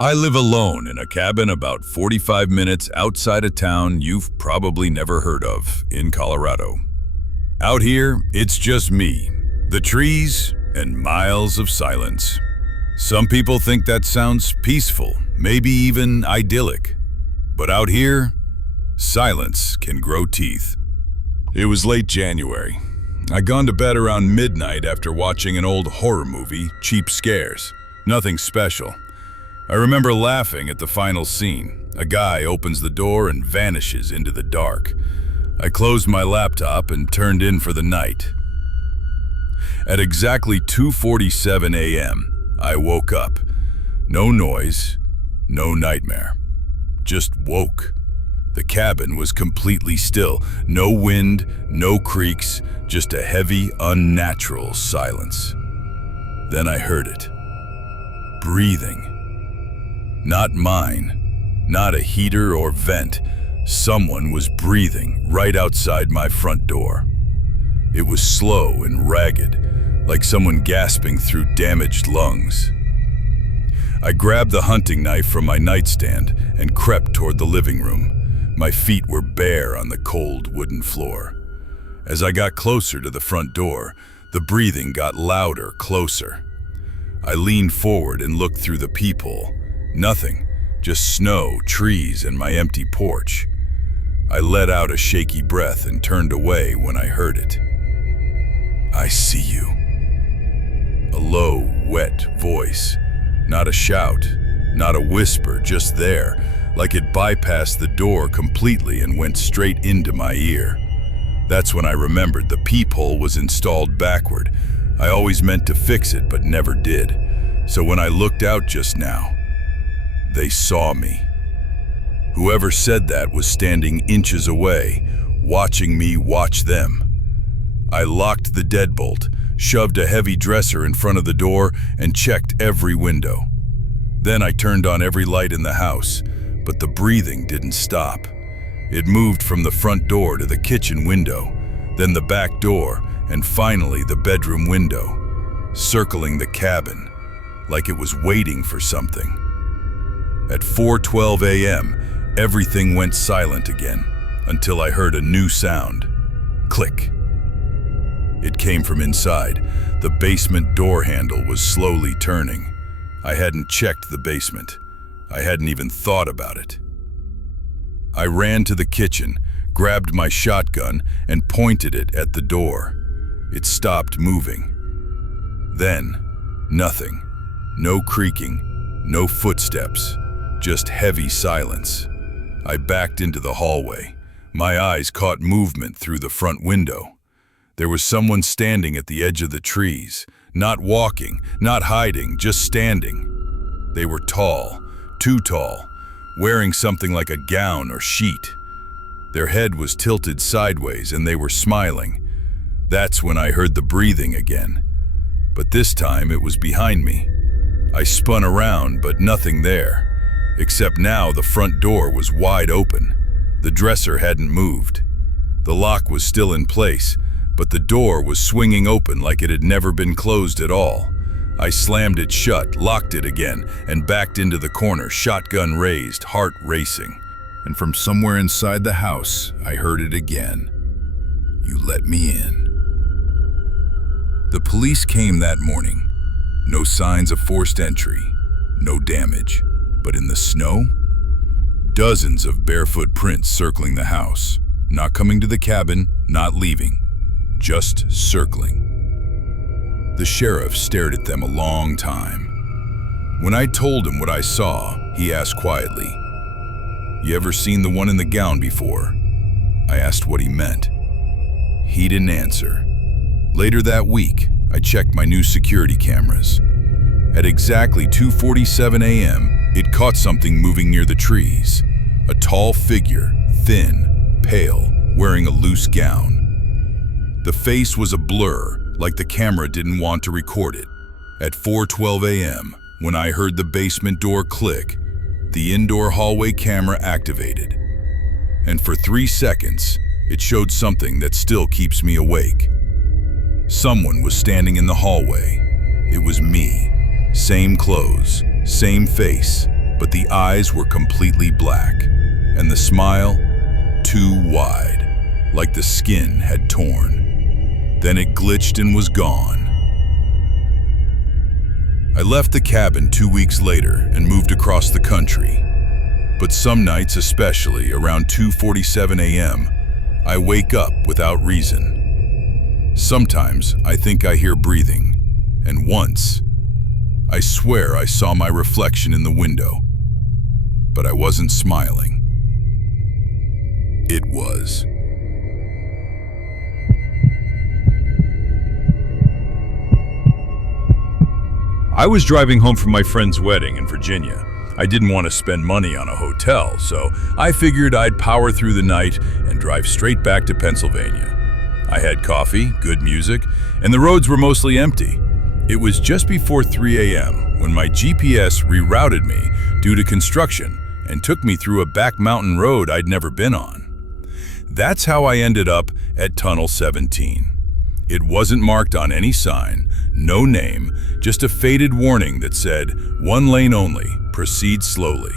I live alone in a cabin about 45 minutes outside a town you've probably never heard of in Colorado. Out here, it's just me, the trees, and miles of silence. Some people think that sounds peaceful, maybe even idyllic. But out here, silence can grow teeth. It was late January. I'd gone to bed around midnight after watching an old horror movie, Cheap Scares. Nothing special. I remember laughing at the final scene. A guy opens the door and vanishes into the dark. I closed my laptop and turned in for the night. At exactly 2:47 a.m., I woke up. No noise, no nightmare. Just woke. The cabin was completely still. No wind, no creaks, just a heavy, unnatural silence. Then I heard it. Breathing. Not mine, not a heater or vent. Someone was breathing right outside my front door. It was slow and ragged, like someone gasping through damaged lungs. I grabbed the hunting knife from my nightstand and crept toward the living room. My feet were bare on the cold wooden floor. As I got closer to the front door, the breathing got louder, closer. I leaned forward and looked through the peephole. Nothing, just snow, trees, and my empty porch. I let out a shaky breath and turned away when I heard it. "I see you." A low, wet voice. Not a shout, not a whisper, just there, like it bypassed the door completely and went straight into my ear. That's when I remembered the peephole was installed backward. I always meant to fix it, but never did. So when I looked out just now, they saw me. Whoever said that was standing inches away, watching me watch them. I locked the deadbolt, shoved a heavy dresser in front of the door, and checked every window. Then I turned on every light in the house, but the breathing didn't stop. It moved from the front door to the kitchen window, then the back door, and finally the bedroom window, circling the cabin, like it was waiting for something. At 4:12 a.m., everything went silent again, until I heard a new sound. Click. It came from inside. The basement door handle was slowly turning. I hadn't checked the basement. I hadn't even thought about it. I ran to the kitchen, grabbed my shotgun, and pointed it at the door. It stopped moving. Then, nothing. No creaking, no footsteps, just heavy silence. I backed into the hallway. My eyes caught movement through the front window. There was someone standing at the edge of the trees, not walking, not hiding, just standing. They were tall, too tall, wearing something like a gown or sheet. Their head was tilted sideways and they were smiling. That's when I heard the breathing again. But this time it was behind me. I spun around, but nothing there. Except now the front door was wide open. The dresser hadn't moved. The lock was still in place, but the door was swinging open like it had never been closed at all. I slammed it shut, locked it again, and backed into the corner, shotgun raised, heart racing. And from somewhere inside the house, I heard it again. "You let me in." The police came that morning. No signs of forced entry, no damage. But in the snow, dozens of barefoot prints circling the house, not coming to the cabin, not leaving, just circling. The sheriff stared at them a long time. When I told him what I saw, he asked quietly, "You ever seen the one in the gown before?" I asked what he meant. He didn't answer. Later that week, I checked my new security cameras. At exactly 2:47 a.m., it caught something moving near the trees. A tall figure, thin, pale, wearing a loose gown. The face was a blur, like the camera didn't want to record it. At 4:12 a.m., when I heard the basement door click, the indoor hallway camera activated. And for 3 seconds, it showed something that still keeps me awake. Someone was standing in the hallway. It was me. Same clothes, same face, but the eyes were completely black, and the smile too wide, like the skin had torn. Then it glitched and was gone. I left the cabin 2 weeks later and moved across the country. But some nights, especially around 2:47 a.m., I wake up without reason. Sometimes I think I hear breathing, and once, I swear I saw my reflection in the window, but I wasn't smiling. It was. I was driving home from my friend's wedding in Virginia. I didn't want to spend money on a hotel, so I figured I'd power through the night and drive straight back to Pennsylvania. I had coffee, good music, and the roads were mostly empty. It was just before 3 a.m. when my GPS rerouted me due to construction and took me through a back mountain road I'd never been on. That's how I ended up at Tunnel 17. It wasn't marked on any sign, no name, just a faded warning that said, "1 lane only, proceed slowly."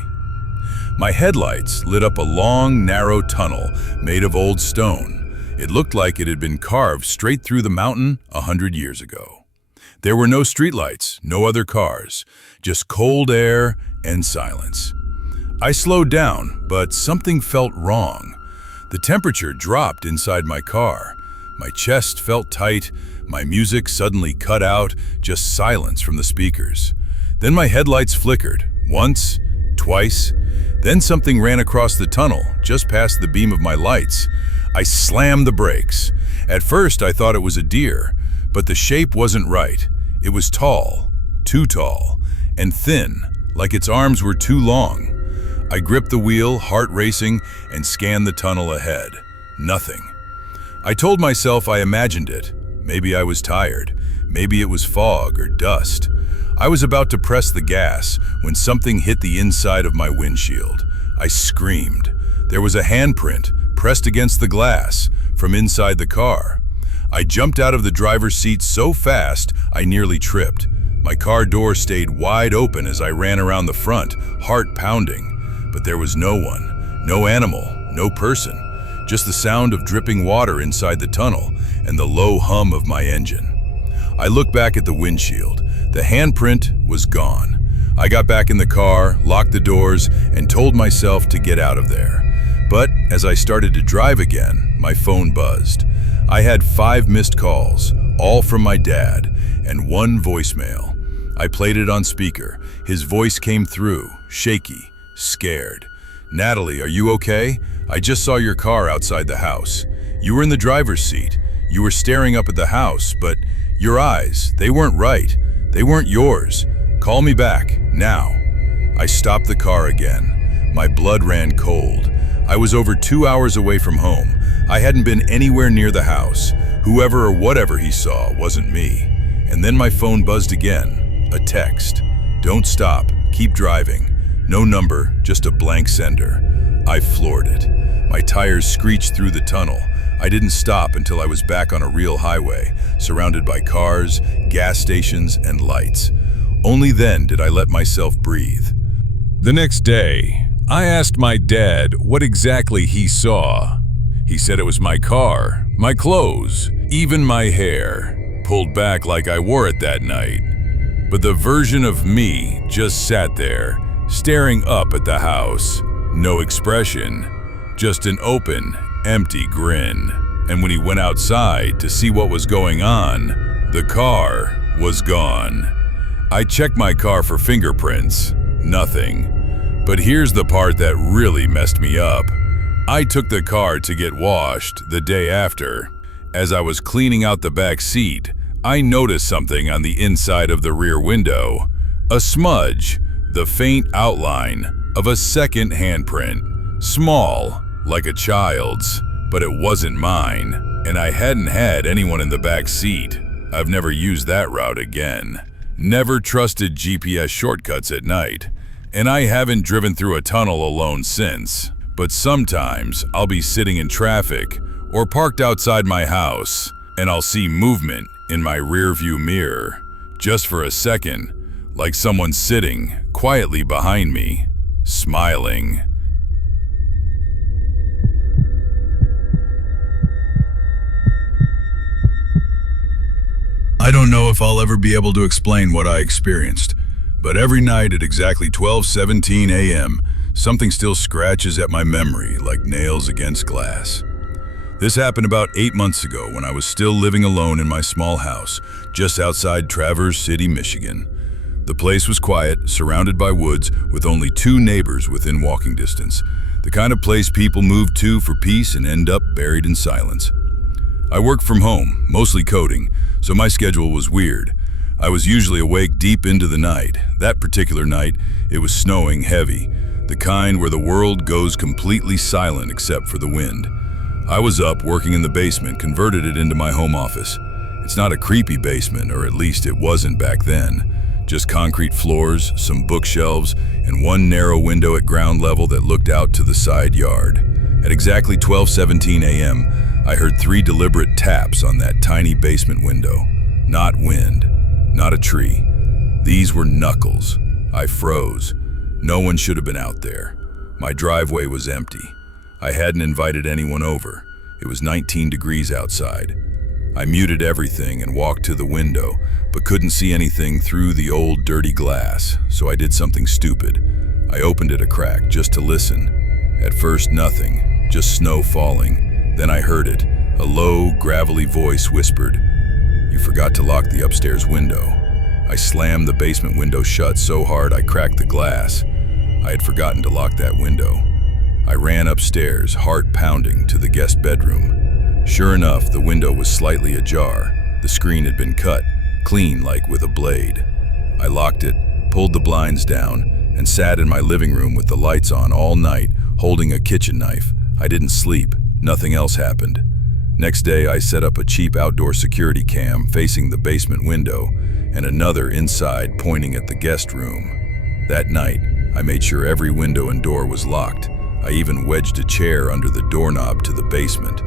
My headlights lit up a long, narrow tunnel made of old stone. It looked like it had been carved straight through the mountain 100 years ago. There were no streetlights, no other cars, just cold air and silence. I slowed down, but something felt wrong. The temperature dropped inside my car. My chest felt tight, my music suddenly cut out, just silence from the speakers. Then my headlights flickered, once, twice, then something ran across the tunnel, just past the beam of my lights. I slammed the brakes. At first I thought it was a deer, but the shape wasn't right. It was tall, too tall, and thin, like its arms were too long. I gripped the wheel, heart racing, and scanned the tunnel ahead. Nothing. I told myself I imagined it. Maybe I was tired. Maybe it was fog or dust. I was about to press the gas when something hit the inside of my windshield. I screamed. There was a handprint pressed against the glass from inside the car. I jumped out of the driver's seat so fast I nearly tripped. My car door stayed wide open as I ran around the front, heart pounding. But there was no one, no animal, no person. Just the sound of dripping water inside the tunnel and the low hum of my engine. I looked back at the windshield. The handprint was gone. I got back in the car, locked the doors, and told myself to get out of there. But as I started to drive again, my phone buzzed. I had 5 missed calls, all from my dad, and 1 voicemail. I played it on speaker. His voice came through, shaky, scared. "Natalie, are you okay? I just saw your car outside the house. You were in the driver's seat. You were staring up at the house, but your eyes, they weren't right. They weren't yours. Call me back, now." I stopped the car again. My blood ran cold. I was over 2 hours away from home. I hadn't been anywhere near the house. Whoever or whatever he saw wasn't me. And then my phone buzzed again. A text. "Don't stop. Keep driving." No number, just a blank sender. I floored it. My tires screeched through the tunnel. I didn't stop until I was back on a real highway, surrounded by cars, gas stations, and lights. Only then did I let myself breathe. The next day, I asked my dad what exactly he saw. He said it was my car, my clothes, even my hair, pulled back like I wore it that night. But the version of me just sat there, staring up at the house. No expression, just an open, empty grin. And when he went outside to see what was going on, the car was gone. I checked my car for fingerprints. Nothing. But here's the part that really messed me up. I took the car to get washed the day after. As I was cleaning out the back seat, I noticed something on the inside of the rear window. A smudge, the faint outline of a second handprint. Small, like a child's, but it wasn't mine, and I hadn't had anyone in the back seat. I've never used that route again. Never trusted GPS shortcuts at night, and I haven't driven through a tunnel alone since. But sometimes I'll be sitting in traffic or parked outside my house, and I'll see movement in my rearview mirror, just for a second, like someone sitting quietly behind me. smiling. I don't know if I'll ever be able to explain what I experienced, but every night at exactly 12:17 a.m., something still scratches at my memory like nails against glass. This happened about 8 months ago when I was still living alone in my small house just outside Traverse City, Michigan. The place was quiet, surrounded by woods, with only 2 neighbors within walking distance, the kind of place people move to for peace and end up buried in silence. I work from home, mostly coding, so my schedule was weird. I was usually awake deep into the night. That particular night, it was snowing heavy, the kind where the world goes completely silent except for the wind. I was up working in the basement, converted it into my home office. It's not a creepy basement, or at least it wasn't back then. Just concrete floors, some bookshelves, and one narrow window at ground level that looked out to the side yard. At exactly 12:17 a.m., I heard 3 deliberate taps on that tiny basement window. Not wind, not a tree. These were knuckles. I froze. No one should have been out there. My driveway was empty. I hadn't invited anyone over. It was 19 degrees outside. I muted everything and walked to the window, but couldn't see anything through the old dirty glass, so I did something stupid. I opened it a crack just to listen. At first, nothing, just snow falling. Then I heard it. A low, gravelly voice whispered, "You forgot to lock the upstairs window." I slammed the basement window shut so hard I cracked the glass. I had forgotten to lock that window. I ran upstairs, heart pounding, to the guest bedroom. Sure enough, the window was slightly ajar. The screen had been cut, clean like with a blade. I locked it, pulled the blinds down, and sat in my living room with the lights on all night, holding a kitchen knife. I didn't sleep. Nothing else happened. Next day, I set up a cheap outdoor security cam facing the basement window and another inside pointing at the guest room. That night, I made sure every window and door was locked. I even wedged a chair under the doorknob to the basement.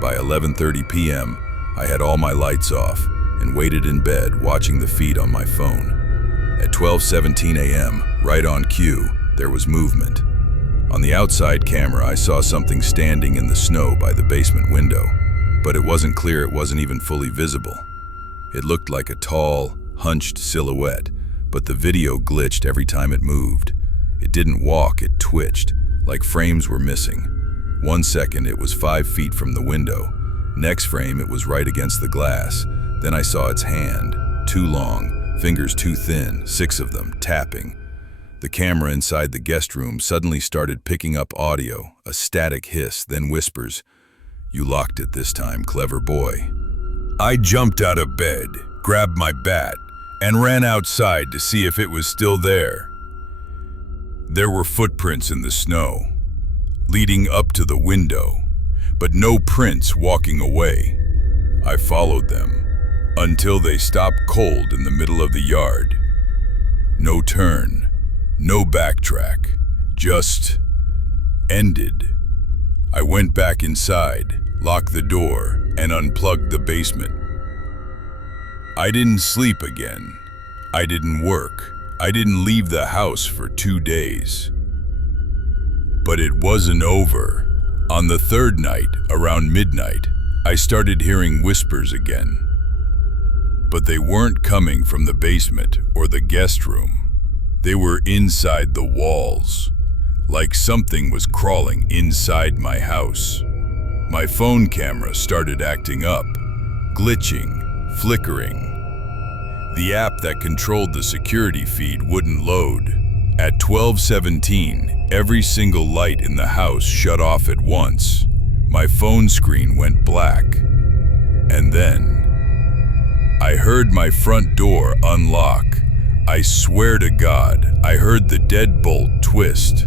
By 11:30 p.m., I had all my lights off and waited in bed watching the feed on my phone. At 12:17 a.m., right on cue, there was movement. On the outside camera, I saw something standing in the snow by the basement window, but it wasn't clear, it wasn't even fully visible. It looked like a tall, hunched silhouette, but the video glitched every time it moved. It didn't walk, it twitched, like frames were missing. 1 second, it was 5 feet from the window. Next frame, it was right against the glass. Then I saw its hand, too long, fingers too thin, 6 of them, tapping. The camera inside the guest room suddenly started picking up audio, a static hiss, then whispers, "You locked it this time, clever boy." I jumped out of bed, grabbed my bat, and ran outside to see if it was still there. There were footprints in the snow, leading up to the window, but no prints walking away. I followed them until they stopped cold in the middle of the yard. No turn. No backtrack, just ended. I went back inside, locked the door, and unplugged the basement. I didn't sleep again. I didn't work. I didn't leave the house for 2 days. But it wasn't over. On the 3rd night, around midnight, I started hearing whispers again. But they weren't coming from the basement or the guest room. They were inside the walls, like something was crawling inside my house. My phone camera started acting up, glitching, flickering. The app that controlled the security feed wouldn't load. At 12:17, every single light in the house shut off at once. My phone screen went black. And then, I heard my front door unlock. I swear to God, I heard the deadbolt twist.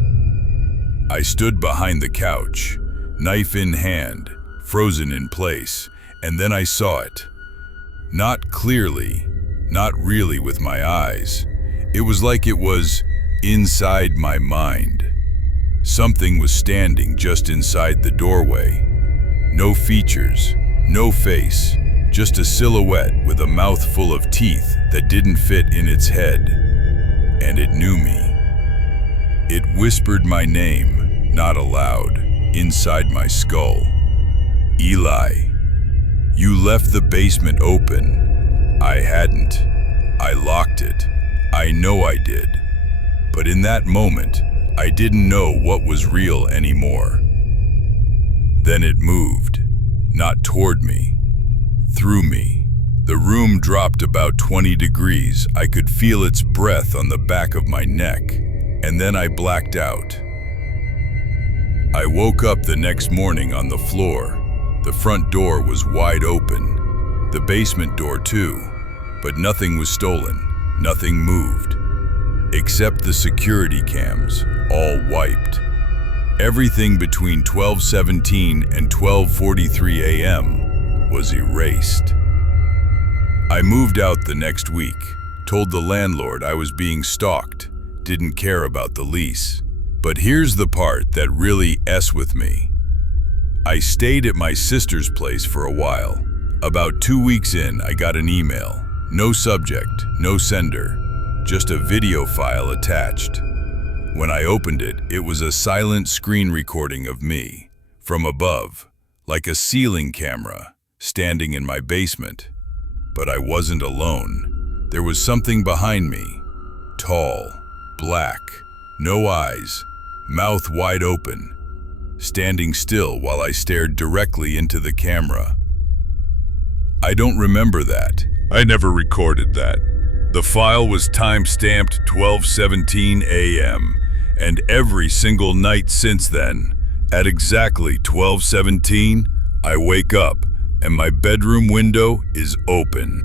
I stood behind the couch, knife in hand, frozen in place, and then I saw it. Not clearly, not really with my eyes. It was like it was inside my mind. Something was standing just inside the doorway. No features, no face, just a silhouette with a mouth full of teeth that didn't fit in its head. And it knew me. It whispered my name, not aloud, inside my skull. Eli, you left the basement open. I hadn't. I locked it. I know I did. But in that moment, I didn't know what was real anymore. Then it moved, not toward me, through me. The room dropped about 20 degrees. I could feel its breath on the back of my neck, and then I blacked out. I woke up the next morning on the floor. The front door was wide open, the basement door too, but nothing was stolen, nothing moved, except the security cams, all wiped. Everything between 12:17 and 12:43 a.m. was erased. I moved out the next week, told the landlord I was being stalked, didn't care about the lease. But here's the part that really s with me. I stayed at my sister's place for a while. About 2 weeks in, I got an email. No subject, no sender, just a video file attached. When I opened it, it was a silent screen recording of me, from above, like a ceiling camera, standing in my basement. But I wasn't alone. There was something behind me. Tall, black, no eyes, mouth wide open, standing still while I stared directly into the camera. I don't remember that. I never recorded that. The file was time-stamped 12:17 a.m., and every single night since then, at exactly 12:17, I wake up and my bedroom window is open.